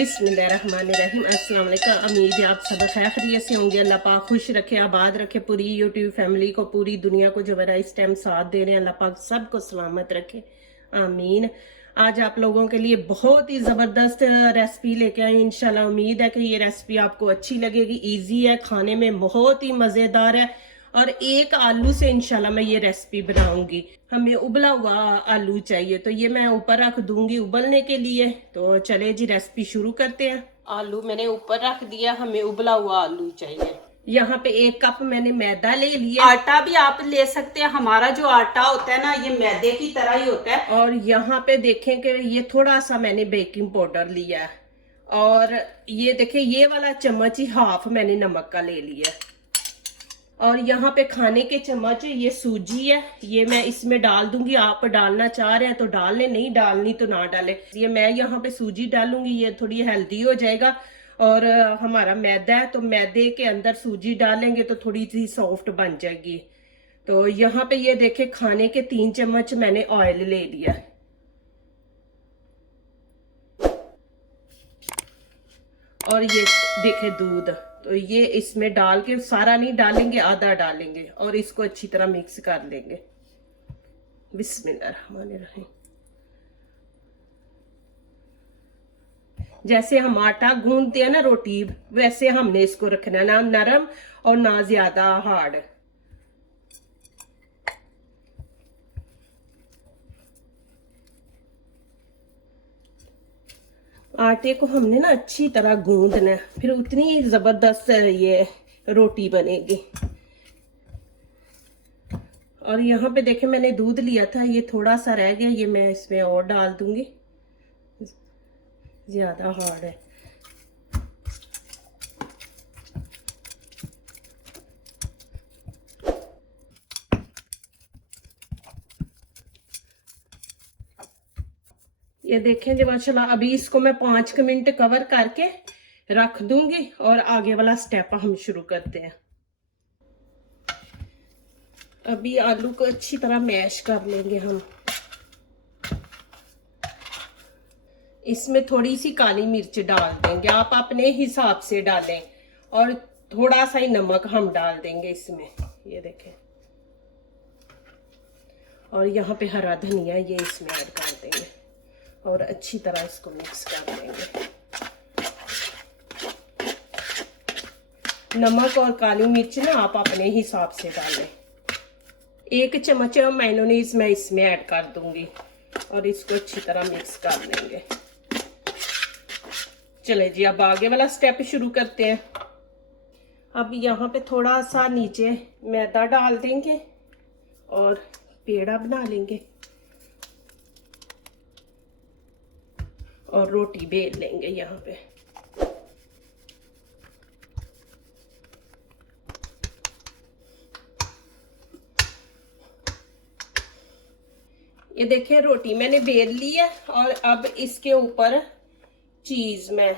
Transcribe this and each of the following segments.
बिस्मिल्लाहिर्रहमानिर्रहीम। अस्सलाम वालेकुम। उम्मीद है आप सब खैरियत से होंगे। अल्लाह पाक खुश रखे, आबाद रखे पूरी यूट्यूब फैमिली को, पूरी दुनिया को जो मेरा इस टाइम साथ दे रहे हैं, अल्लाह पाक सबको सलामत रखे, आमीन। आज आप लोगों के लिए बहुत ही ज़बरदस्त रेसिपी लेके आई। इंशाल्लाह उम्मीद है कि ये रेसिपी आपको अच्छी लगेगी। इजी है, खाने में बहुत ही मज़ेदार है और एक आलू से इंशाल्लाह मैं ये रेसिपी बनाऊंगी। हमें उबला हुआ आलू चाहिए, तो ये मैं ऊपर रख दूंगी उबलने के लिए। तो चले जी रेसिपी शुरू करते हैं। आलू मैंने ऊपर रख दिया, हमें उबला हुआ आलू चाहिए। यहाँ पे 1 कप मैंने मैदा ले लिया। आटा भी आप ले सकते हैं, हमारा जो आटा होता है ना ये मैदे की तरह ही होता है। और यहाँ पे देखें कि ये थोड़ा सा मैंने बेकिंग पाउडर लिया है और ये देखें ये वाला चम्मच ही हाफ मैंने नमक का ले लिया। और यहाँ पे खाने के चम्मच ये सूजी है, ये मैं इसमें डाल दूंगी। आप डालना चाह रहे हैं तो डाल लें, नहीं डालनी तो ना डालें। ये मैं यहाँ पे सूजी डालूंगी, ये थोड़ी हेल्दी हो जाएगा। और हमारा मैदा है तो मैदे के अंदर सूजी डालेंगे तो थोड़ी सी सॉफ्ट बन जाएगी। तो यहाँ पे ये देखे खाने के 3 चम्मच मैंने ऑयल ले लिया। और ये देखे दूध, तो ये इसमें डाल के सारा नहीं डालेंगे, आधा डालेंगे और इसको अच्छी तरह मिक्स कर लेंगे। बिस्मिल्लाहिर्रहमानिर्रहीम। जैसे हम आटा गूंदते हैं ना रोटी, वैसे हमने इसको रखना है, ना नरम और ना ज्यादा हार्ड। आटे को हमने ना अच्छी तरह गूंदना है, फिर उतनी जबरदस्त ये रोटी बनेगी। और यहाँ पे देखे मैंने दूध लिया था, ये थोड़ा सा रह गया, ये मैं इसमें और डाल दूंगी, ज्यादा हार्ड है। ये देखें जी माशाल्लाह। अभी इसको मैं 5 मिनट कवर करके रख दूंगी और आगे वाला स्टेप हम शुरू करते हैं। अभी आलू को अच्छी तरह मैश कर लेंगे हम। इसमें थोड़ी सी काली मिर्च डाल देंगे, आप अपने हिसाब से डालें। और थोड़ा सा ही नमक हम डाल देंगे इसमें, ये देखें। और यहाँ पे हरा धनिया ये इसमें ऐड कर देंगे और अच्छी तरह इसको मिक्स कर देंगे। नमक और काली मिर्च ना आप अपने हिसाब से डालें। 1 चम्मच मेयोनीज मैं इसमें ऐड कर दूंगी और इसको अच्छी तरह मिक्स कर लेंगे। चले जी अब आगे वाला स्टेप शुरू करते हैं। अब यहाँ पे थोड़ा सा नीचे मैदा डाल देंगे और पेड़ा बना लेंगे और रोटी बेल लेंगे। यहाँ पे ये देखें रोटी मैंने बेल ली है और अब इसके ऊपर चीज मैं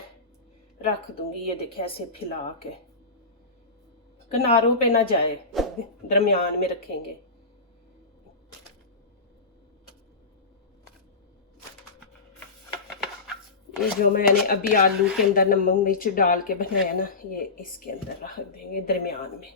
रख दूंगी। ये देखें ऐसे फैला के, किनारों पे ना जाए, दरमियान में रखेंगे। ये जो मैंने अभी आलू के अंदर नमक मिर्च डाल के बनाया ना, ये इसके अंदर रख देंगे दरमियान में।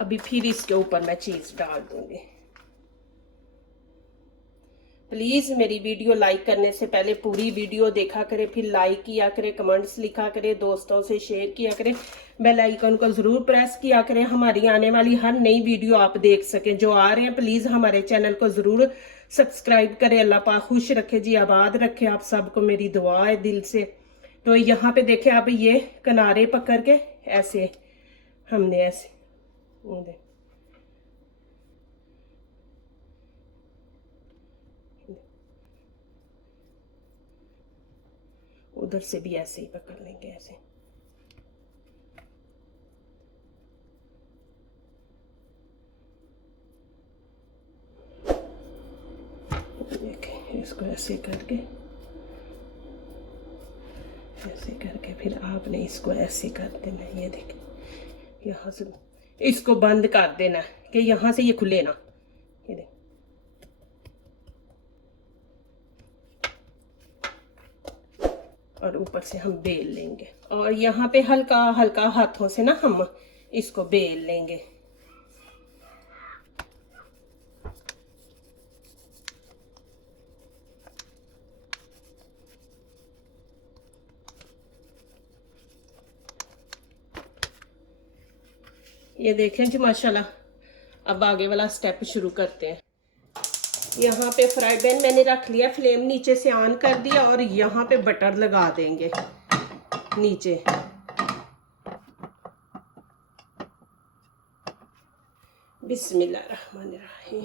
अभी फिर इसके ऊपर मैं चीज डाल दूंगी। प्लीज मेरी वीडियो लाइक करने से पहले पूरी वीडियो देखा करें, फिर लाइक किया करें, कमेंट्स लिखा करें, दोस्तों से शेयर किया करें, बेल आइकन को जरूर प्रेस किया करें, हमारी आने वाली हर नई वीडियो आप देख सकें। जो आ रहे हैं प्लीज हमारे चैनल को जरूर सब्सक्राइब करें। अल्लाह पाक खुश रखे जी, आबाद रखे आप सबको, मेरी दुआ है दिल से। तो यहाँ पे देखें अब ये किनारे पकड़ के ऐसे हमने ऐसे उधर से भी ऐसे ही पकड़ लेंगे ऐसे। देखें इसको ऐसे करके फिर आपने इसको ऐसे कर देना। ये देखें यहाँ से इसको बंद कर देना कि यहाँ से ये खुले ना। ये देख, और ऊपर से हम बेल लेंगे और यहाँ पे हल्का हल्का हाथों से ना हम इसको बेल लेंगे। ये देखें जी माशाल्लाह। अब आगे वाला स्टेप शुरू करते हैं। यहाँ पे फ्राई पैन मैंने रख लिया, फ्लेम नीचे से ऑन कर दिया और यहाँ पे बटर लगा देंगे नीचे। बिस्मिल्लाहिर्रहमानिर्रहीम।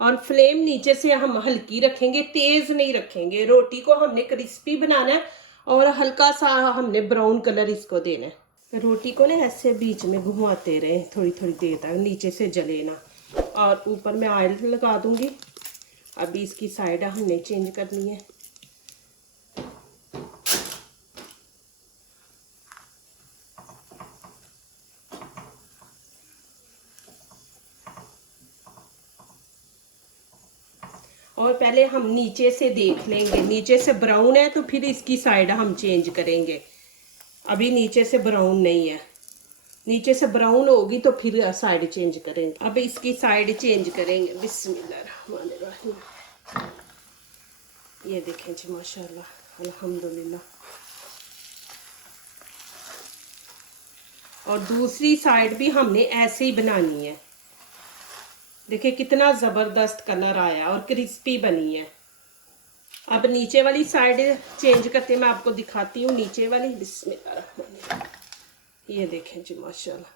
और फ्लेम नीचे से हम हल्की रखेंगे, तेज नहीं रखेंगे। रोटी को हमने क्रिस्पी बनाना है और हल्का सा हमने ब्राउन कलर इसको देना है। रोटी को ना ऐसे बीच में घुमाते रहे थोड़ी थोड़ी देर तक, नीचे से जले ना। और ऊपर मैं ऑयल लगा दूंगी। अभी इसकी साइड हमने चेंज करनी है। और पहले हम नीचे से देख लेंगे, नीचे से ब्राउन है तो फिर इसकी साइड हम चेंज करेंगे। अभी नीचे से ब्राउन नहीं है, नीचे से ब्राउन होगी तो फिर साइड चेंज करेंगे। अब इसकी साइड चेंज करेंगे। बिस्मिल्लाहिर्रहमानिर्रहीम। ये देखें जी माशाल्लाह, अल्हम्दुलिल्लाह। और दूसरी साइड भी हमने ऐसे ही बनानी है। देखिए कितना ज़बरदस्त कलर आया और क्रिस्पी बनी है। अब नीचे वाली साइड चेंज करते मैं आपको दिखाती हूँ। नीचे वाली बिस्मिल्लाह। ये देखें जी माशाल्लाह,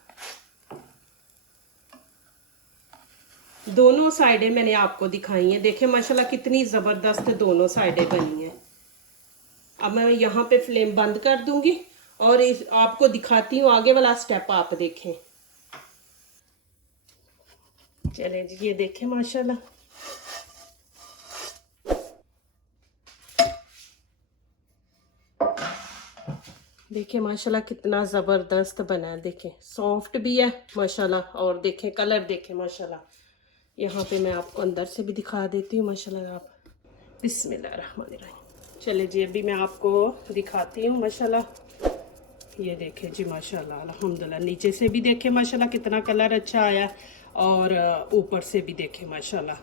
दोनों साइडें मैंने आपको दिखाई हैं। देखें माशाल्लाह कितनी ज़बरदस्त दोनों साइडें बनी हैं। अब मैं यहाँ पे फ्लेम बंद कर दूंगी और आपको दिखाती हूँ आगे वाला स्टेप। आप देखें, चले जी, ये देखें माशाल्लाह। देखिए माशाल्लाह कितना ज़बरदस्त बना है। देखें सॉफ्ट भी है माशाल्लाह। और देखें कलर देखें माशाल्लाह। यहाँ पे मैं आपको अंदर से भी दिखा देती हूँ माशाल्लाह। आप बिस्मिल्लाहिर्रहमानिर्रहीम। चले जी, अभी मैं आपको दिखाती हूँ माशाल्लाह। ये देखें जी माशाल्लाह, अल्हम्दुलिल्लाह। नीचे से भी देखें माशाल्लाह कितना कलर अच्छा आया और ऊपर से भी देखें माशाल्लाह।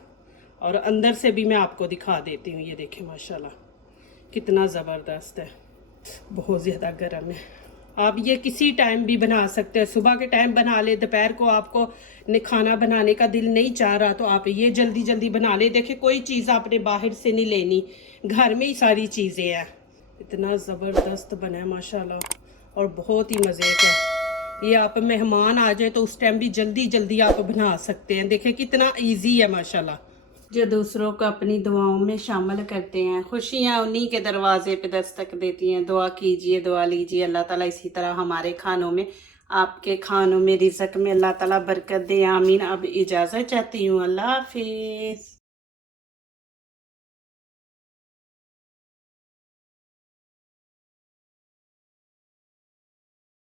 और अंदर से भी मैं आपको दिखा देती हूँ। ये देखें माशाल्लाह कितना ज़बरदस्त है। बहुत ज़्यादा गर्म है। आप ये किसी टाइम भी बना सकते हैं। सुबह के टाइम बना ले, दोपहर को आपको खाना बनाने का दिल नहीं चाह रहा तो आप ये जल्दी जल्दी बना ले। देखिए कोई चीज़ आपने बाहर से नहीं लेनी, घर में ही सारी चीज़ें हैं। इतना ज़बरदस्त बना है माशाल्लाह और बहुत ही मज़े का। ये आप मेहमान आ जाए तो उस टाइम भी जल्दी जल्दी आप बना सकते हैं। देखें कितना ईजी है माशाल्लाह। जो दूसरों को अपनी दुआओं में शामिल करते हैं, खुशियाँ उन्हीं के दरवाजे पे दस्तक देती हैं। दुआ कीजिए, दुआ लीजिए। अल्लाह ताला इसी तरह हमारे खानों में, आपके खानों में, रिज़्क़ में अल्लाह ताला बरकत दे। आमीन। अब इजाज़त चाहती हूँ। अल्लाह हाफिज़।